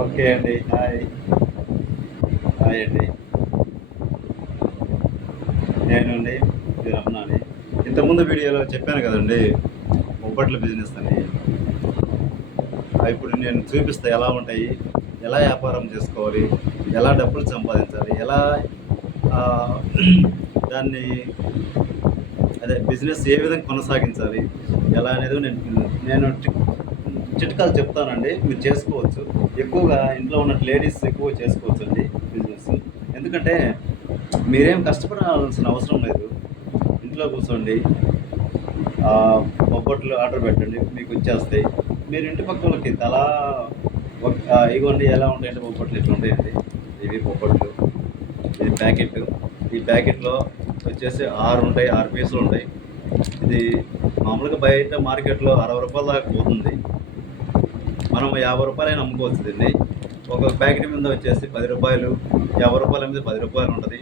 Okay అండి. Hi. Hi అండి. నేనండి మీ రమణాని. ఇంతకుముందు వీడియోలో చెప్పాను కదండీ! బొబ్బట్ల బిజినెస్ అని. ఇప్పుడు నేను చూపిస్తా ఎలా ఉంటాయి, ఎలా వ్యాపారం చేసుకోవాలి, ఎలా డబ్బులు సంపాదించాలి, ఎలా ఆహ్, దాన్ని బిజినెస్ ఏ విధంగా కొనసాగించాలి, ఎలా అనేది నేను చిట్కాలు చెప్తానండి. మీరు చేసుకోవచ్చు. ఎక్కువగా ఇంట్లో ఉన్న లేడీస్ ఎక్కువ చేసుకోవచ్చండి బిజినెస్. ఎందుకంటే మీరేం కష్టపడాల్సిన అవసరం లేదు. ఇంట్లో కూర్చోండి. బొబ్బట్లు ఆర్డర్ పెట్టండి. మీకు వచ్చేస్తాయి. మీరు ఇంటి పక్కలకి తలా ఇగోండి ఎలా ఉంటాయంటే బొబ్బట్లు ఇట్లా ఉంటాయండి. ఇవి బొబ్బట్లు. ఇది ప్యాకెట్. ఈ ప్యాకెట్‌లో వచ్చేసి 6 ఉంటాయి. 6 పీసులు ఉంటాయి. ఇది మామూలుగా బయట మార్కెట్‌లో రూ. 60 దాకా పోతుంది. మనం రూ. 50 అయినా అమ్ముకోవచ్చు దీన్ని. ఒక ప్యాకెట్ మీద వచ్చేసి రూ. 10, రూ. 50 అమ్మితే రూ. 10 ఉంటది.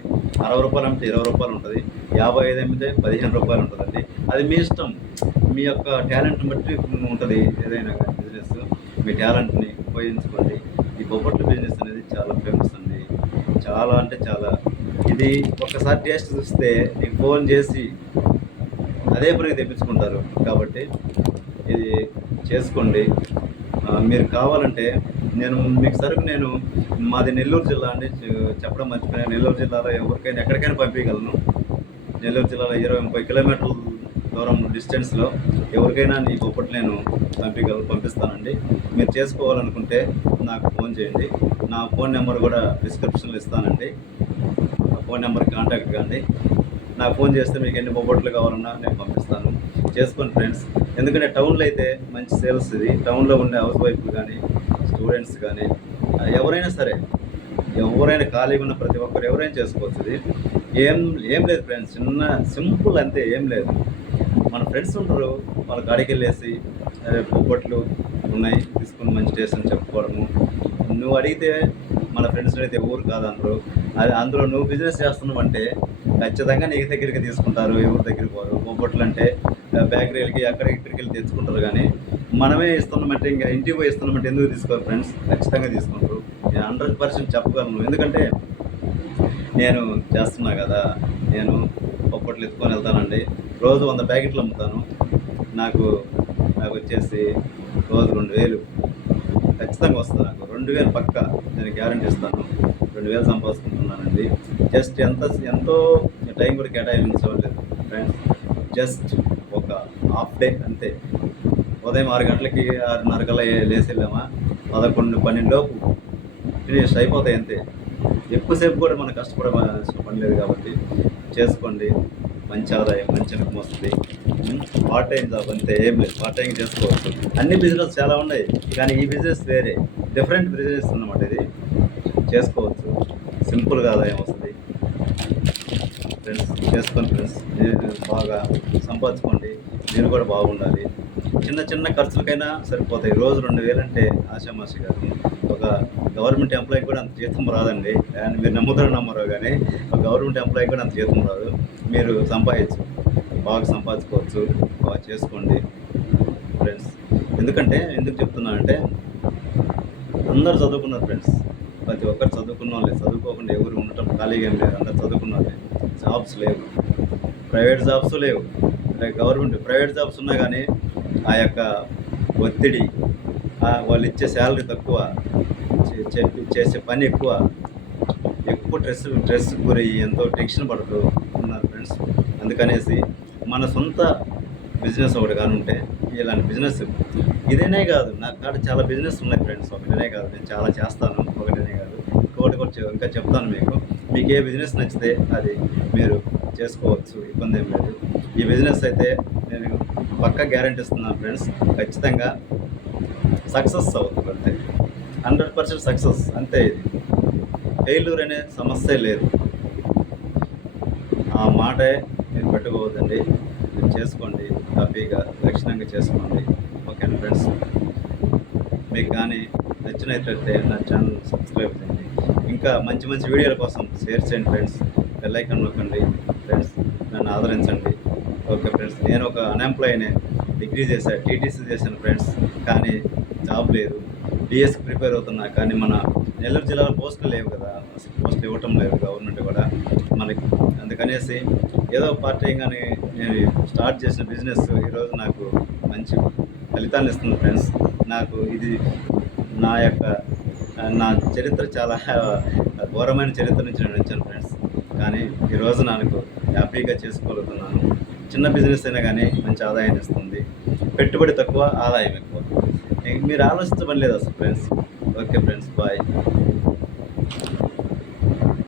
రూ. 60 అమ్మితే రూ. 20 ఉంటది. 55 అమ్మితే రూ. 15 ఉంటదండి. అది మీ ఇష్టం. మీ యొక్క టాలెంట్‌ని బట్టి ఉంటది ఏదైనా గాని బిజినెస్. మీ టాలెంట్‌ని ఉపయోగించుకోండి. ఈ బొబ్బట్ల బిజినెస్ అనేది చాలా ఫేమస్ అండి. చాలా అంటే చాలా. ఇది ఒక్కసారి టేస్ట్ చూస్తే మీకు ఫోన్ చేసి అదే పనిగా తెప్పించుకుంటారు. కాబట్టి ఇది చేసుకోండి. మీరు కావాలంటే మీకు సరుకు మాది నెల్లూరు జిల్లా అండి. చెప్పడం మర్చిపోయాను. నెల్లూరు జిల్లాలో ఎవరికైనా ఎక్కడికైనా పంపించగలను. నెల్లూరు జిల్లాలో 20, 30 కిలోమీటర్ల దూరం డిస్టెన్స్‌లో ఎవరికైనా ఈ బొబ్బట్లు నేను పంపిస్తానండి. మీరు చేసుకోవాలనుకుంటే నాకు ఫోన్ చేయండి. నా ఫోన్ నెంబర్ కూడా డిస్క్రిప్షన్‌లో ఇస్తానండి. ఆ ఫోన్ నెంబర్‌కి కాంటాక్ట్ కాండి. నాకు ఫోన్ చేస్తే మీకు ఎన్ని బొబ్బట్లు కావాలన్నా నేను పంపిస్తాను. చేసుకోండి ఫ్రెండ్స్. ఎందుకంటే టౌన్‌లో అయితే మంచి సేల్స్ ఇది. టౌన్‌లో ఉండే హౌస్ వైఫ్‌లు కానీ, స్టూడెంట్స్ కానీ ఎవరైనా సరే, ఎవరైనా ఖాళీగా ఉన్న ప్రతి ఒక్కరు ఎవరైనా చేసుకోవచ్చు ఇది. ఏం ఏం లేదు ఫ్రెండ్స్. చిన్న సింపుల్ అంతే, ఏం లేదు. మన ఫ్రెండ్స్ ఉంటారు. వాళ్ళ కాడికెళ్ళేసి బొబ్బట్లు ఉన్నాయి తీసుకొని మంచి టేస్ట్ అని చెప్పుకోవడము. నువ్వు అడిగితే మన ఫ్రెండ్స్ అయితే ఎవరు కాదనరు. అది అందులో నువ్వు బిజినెస్ చేస్తున్నావంటే ఖచ్చితంగా నీ దగ్గరికి తీసుకుంటారు. ఎవరి దగ్గరికి పోరు. బొబ్బట్లు అంటే బేకరీలకి ఇక్కడికి వెళ్ళి తెచ్చుకుంటారు. కానీ మనమే ఇస్తున్నామంటే ఇంకా ఇంటికి పోయి ఇస్తున్నామంటే ఎందుకు తీసుకోరు ఫ్రెండ్స్? ఖచ్చితంగా తీసుకుంటారు. నేను 100% చెప్పగలను. ఎందుకంటే నేను చేస్తున్నా కదా. నేను బొబ్బట్లు ఎత్తుకొని వెళ్తానండి. రోజు 100 ప్యాకెట్లు అమ్ముతాను. నాకు వచ్చేసి రోజు 2000 ఖచ్చితంగా వస్తుంది. నాకు 2000 పక్కా. నేను గ్యారంటీ ఇస్తాను. 2000 సంపాదించుకుంటున్నానండి. జస్ట్ ఎంతో టైం కూడా కేటాయించలేదు ఫ్రెండ్స్. జస్ట్ ఒక హాఫ్ డే అంతే. ఉదయం 6 గంటలకి 6:30 కల్లా లేసి వెళ్ళామా 11, 12 లోపు ఫినిష్ అయిపోతాయి అంతే. ఎక్కువసేపు కూడా మనం కష్టపడాల్సిన పని లేదు. కాబట్టి చేసుకోండి. మంచి ఆదాయం, మంచి ఇన్కమ్ వస్తుంది. పార్ట్ టైం జాబ్ అంతే, ఏం లేదు. పార్ట్ టైం చేసుకోవచ్చు. అన్ని బిజినెస్ చాలా ఉన్నాయి. కానీ ఈ బిజినెస్ వేరే, డిఫరెంట్ బిజినెస్ అన్నమాట. ఇది చేసుకోవచ్చు. సింపుల్గా ఆదాయం వస్తుంది. ఫ్రెండ్స్ చేసుకోండి ఫ్రెండ్స్. మీరు బాగా సంపాదించుకోండి. మీరు కూడా బాగుండాలి. చిన్న చిన్న ఖర్చులకైనా సరిపోతాయి. రోజు 2000 అంటే ఆషామాషి కాదు. ఒక గవర్నమెంట్ ఎంప్లాయీ కూడా అంత జీతం రాదండి. అండ్ మీరు నమ్మరో కానీ ఒక గవర్నమెంట్ ఎంప్లాయీ కూడా అంత జీతం రాదు. మీరు బాగా సంపాదించుకోవచ్చు. బాగా చేసుకోండి ఫ్రెండ్స్. ఎందుకు చెప్తున్నానంటే అందరూ చదువుకున్నారు ఫ్రెండ్స్. ప్రతి ఒక్కరు చదువుకున్న వాళ్ళే. చదువుకోకుండా ఎవరు ఉండటం ఖాళీగా ఏం లేదు. అందరు చదువుకున్న వాళ్ళే. జాబ్స్ లేవు. ప్రైవేట్ జాబ్స్ లేవు. ప్రైవేట్ జాబ్స్ ఉన్నా కానీ ఆ యొక్క ఒత్తిడి, వాళ్ళు ఇచ్చే శాలరీ తక్కువ, చేసే పని ఎక్కువ స్ట్రెస్ గురయ్యి ఎంతో టెన్షన్ పడుతూ ఉన్నారు ఫ్రెండ్స్. అందుకనేసి మన సొంత బిజినెస్ ఒకటి కానీ ఉంటే ఇలాంటి బిజినెస్ ఇదేనే కాదు, నాకు కాడ చాలా బిజినెస్ ఉన్నాయి ఫ్రెండ్స్. ఒకటనే కాదు, నేను చాలా చేస్తాను. ఒకటనే కాదు, ఇంకొకటి ఇంకా చెప్తాను మీకు. మీకు ఏ బిజినెస్ నచ్చితే అది మీరు చేసుకోవచ్చు. ఇబ్బంది ఏం లేదు. ఈ బిజినెస్ అయితే నేను పక్కా గ్యారెంటీ ఇస్తున్నాను ఫ్రెండ్స్. ఖచ్చితంగా సక్సెస్ అవుతుంది అంతే. 100% సక్సెస్ అంతే. ఇది ఫెయిల్యూర్ అనే సమస్య లేదు. ఆ మాటే మీరు పెట్టుకోవద్దండి. మీరు చేసుకోండి. హ్యాపీగా లక్షణంగా చేసుకోండి. ఓకేనా ఫ్రెండ్స్? మీకు కానీ నచ్చినట్లయితే నా ఛానల్ సబ్స్క్రైబ్ చేయండి. ఇంకా మంచి మంచి వీడియోల కోసం షేర్ చేయండి ఫ్రెండ్స్. బెల్ ఐకాన్ నొక్కండి ఫ్రెండ్స్. నన్ను ఆదరించండి. ఓకే ఫ్రెండ్స్, నేను ఒక అన్ఎంప్లాయీనే. డిగ్రీ చేశాను, టీటీసీ చేశాను ఫ్రెండ్స్. కానీ జాబ్ లేదు. డిఎస్కి ప్రిపేర్ అవుతున్నా కానీ మన నెల్లూరు జిల్లాలో పోస్టులు లేవు కదా, అసలు పోస్టులు ఇవ్వటం లేదు గవర్నమెంట్ కూడా మనకి. అందుకనేసి ఏదో పార్ట్ టైంగానే నేను స్టార్ట్ చేసిన బిజినెస్ ఈరోజు నాకు మంచి ఫలితాన్ని ఇస్తుంది ఫ్రెండ్స్. నాకు ఇది నా యొక్క నా చరిత్ర చాలా ఘోరమైన చరిత్ర నుంచి నేను వచ్చాను ఫ్రెండ్స్. కానీ ఈరోజు నాకు హ్యాపీగా చేసుకోగలుగుతున్నాను. చిన్న బిజినెస్ అయినా కానీ మంచి ఆదాయాన్ని ఇస్తుంది. పెట్టుబడి తక్కువ, ఆదాయం ఎక్కువ. మీరు ఆలోచించబడలేదు అసలు ఫ్రెండ్స్. Okay friends, bye.